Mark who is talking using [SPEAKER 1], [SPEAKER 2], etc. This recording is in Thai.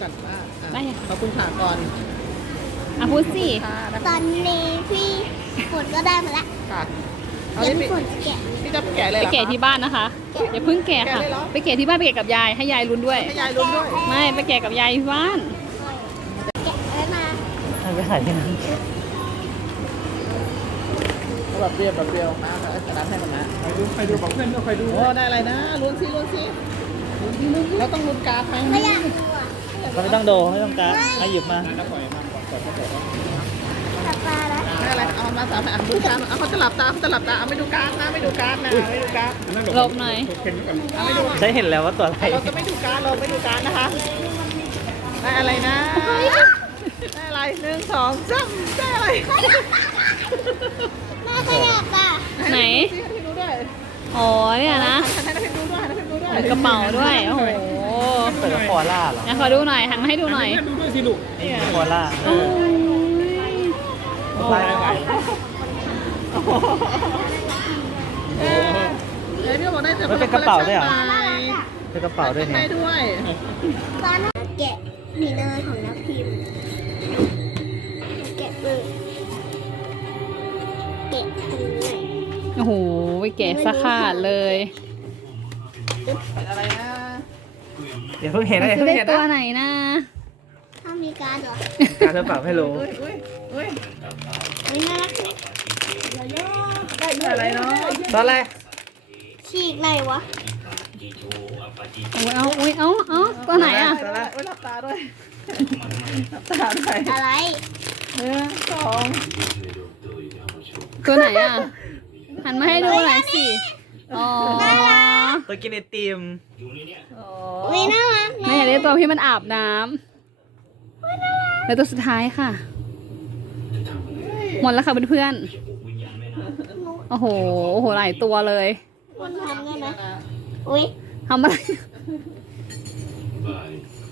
[SPEAKER 1] กันว่า
[SPEAKER 2] ได้ค่ะ
[SPEAKER 1] ขอบคุณค่ะก่อน
[SPEAKER 2] พูดสิ
[SPEAKER 1] ค่ะนะ
[SPEAKER 3] ตอนนี้พี่ฝนก็ได้มาละ
[SPEAKER 1] ค่ะเอา
[SPEAKER 3] เดี๋ยว
[SPEAKER 1] นี่
[SPEAKER 3] พี่
[SPEAKER 1] พี่
[SPEAKER 3] ฝนจะแกะ
[SPEAKER 1] พี่จะแกะเลย
[SPEAKER 2] ไป
[SPEAKER 1] เหรอ
[SPEAKER 2] แกะที่บ้านนะคะอย่าเพิ่งแกะค่ะ
[SPEAKER 1] แกะเลยเหรอ
[SPEAKER 2] ไปแกะที่บ้านไปแกะกับยายให้ยายลุ้นด้วย
[SPEAKER 1] ให้ยายลุ้นด้วย
[SPEAKER 2] ไม่ไปแกะกับยายที่บ้าน
[SPEAKER 3] แกะแล้วนะ
[SPEAKER 4] ไปขายที่นั่น
[SPEAKER 1] เอาแบบเปรี้ยวแบบเปรี้ยวมาเอากระดาษให้มันนะ
[SPEAKER 4] ใครดูของเพื่อนก็ใครดู
[SPEAKER 1] โอ้ได้อะไรนะลุ้นสิลุ้นสิแล้วต้องลุ้นการ์ดไหม
[SPEAKER 3] ไม่อยากดูอ่ะ
[SPEAKER 4] ก็ไม่ต้องโดไม่ต้องการให้หยิบมา
[SPEAKER 3] ตัดปลานะ
[SPEAKER 1] ได้อะไรเอามาสามอันดูการ์ดเอาเขาจะหลับตาเขาจะหลับตาเอาไม่ดูการ์ดนะไม่ดูการ์ดนะไม่ดูการ์ด
[SPEAKER 2] หลบหน่อย
[SPEAKER 1] เอาไม่ดู
[SPEAKER 4] ใช้เห็นแล้วว่าตัวอะไร
[SPEAKER 1] เราจะไม่ดูการ์ดเราไม่ดูการ์ดนะคะได้อะไรนะได้อะไร1 2 3ได้อะไร
[SPEAKER 3] แม่ขยับอ่ะ
[SPEAKER 2] ไหน
[SPEAKER 1] ให้ดูด้วย
[SPEAKER 2] อ๋อเนี่ยนะ
[SPEAKER 1] ให้นักดูด้วยให้นักดูด้วย
[SPEAKER 2] กระเป๋าด้วย โอ้โห
[SPEAKER 4] เปิดคอล่าเหรอ
[SPEAKER 2] นะขอดูหน่อยหันมาให้ดูหน่อย
[SPEAKER 4] นี่คอล่า
[SPEAKER 2] โอ้ย
[SPEAKER 4] ลายอะไร
[SPEAKER 1] เดี๋ยวพี่บอกได้จะ
[SPEAKER 4] มันเป็นกระเป๋าด้วยเหรอ
[SPEAKER 1] ใบ
[SPEAKER 4] เป็นกระเป๋าด้วย
[SPEAKER 1] ได้
[SPEAKER 4] เนี่ย
[SPEAKER 1] ด้วย
[SPEAKER 3] ปลาหน้าแกะหมีเนยของนักพิมพ์แกะเลยแกะตรงไหน
[SPEAKER 2] โอ้โหไปแกะซะขาดเลย
[SPEAKER 1] เป็นอะไรนะ
[SPEAKER 4] เดี๋ยวเพิ่งเห็นเลย
[SPEAKER 2] ซื้อ
[SPEAKER 4] เพิ่ง
[SPEAKER 2] ได้
[SPEAKER 4] เห็น
[SPEAKER 2] ตัว
[SPEAKER 4] นะ
[SPEAKER 2] ไหนนะ
[SPEAKER 3] ถ้ามีการเหรอ
[SPEAKER 4] การเธอเปล่าไม่รู้
[SPEAKER 1] อุ้ยอุ้ยอุ้ย
[SPEAKER 3] ไม่น่ารักเลย
[SPEAKER 1] ได้อะไรเนาะ
[SPEAKER 4] ตอนแรก
[SPEAKER 3] ฉีกไหนวะ
[SPEAKER 2] เอาตัวไหนอ่ะ
[SPEAKER 1] ได้อุ้ยหลับตาด้วยหลับตาด้วย
[SPEAKER 3] อะไร
[SPEAKER 1] 1 2
[SPEAKER 2] ตัวไหนอ่ะ หันมาให้ดูหน่อยสิ อ๋อ
[SPEAKER 4] ตัวกินไอติม
[SPEAKER 3] วิน่ารัก
[SPEAKER 2] แม่อยากได้ตัวที่มันอาบน้ำแล้วตัวสุดท้ายค่ะ หมดแล้วค่ะเพื่อนๆ โอ้โห โอ้โห หลายตัวเลย
[SPEAKER 3] คนทำได้ไหมอุ้ย
[SPEAKER 2] ทำอะไร